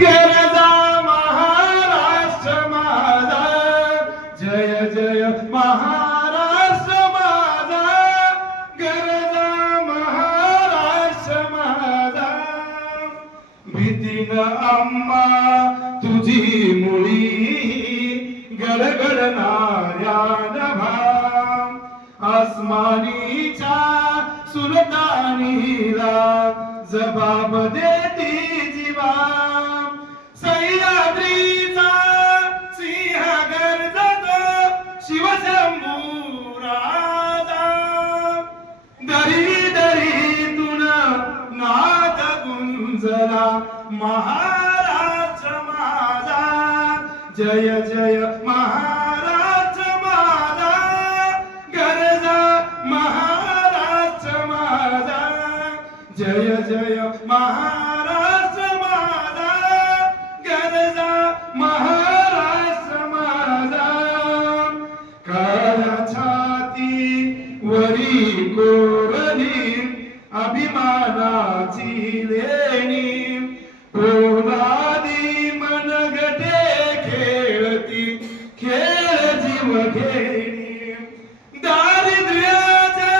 गरजा महाराष्ट्र माझा, जय जय महाराष्ट्र माझा, गरजा महाराष्ट्र माझा. भीतीन आम्हा तुझी मुळी गडगडणाऱ्या नभा, आसमानीच्या सुलतानीला जबाब देती जीवा. सह्याद्रीचा सिंह गर्जतो शिवशंभू राजा, दरी दरीतून नाद गुंजला महाराष्ट्र माझा, जय जय महाराष्ट्र माझा, गरजा महाराष्ट्र माझा, जय जय महाराष्ट्र माझा, गरजा महाराष्ट्र माझा. काळ्या छाती वरी कोरली अभिमानाची लेणी, पोलादी मनगटे खेळती खेळ जीव घेणी. दारिद्र्याच्या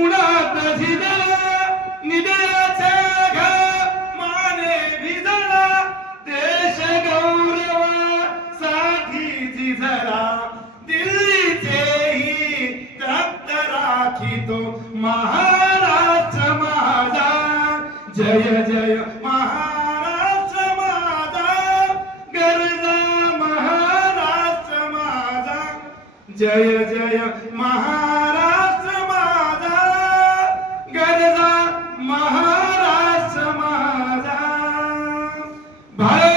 उन्हात झिजला निधनाच्या घामाने भिजला, देश गौरवासाठी झिजला दिल्लीचेही तप्त राखितो महाराष्ट्र माझा, जय जय महाराष्ट्र माझा, गरजा महाराष्ट्र माझा, जय जय महाराष्ट्र माझा, गरजा महाराष्ट्र माझा. भारत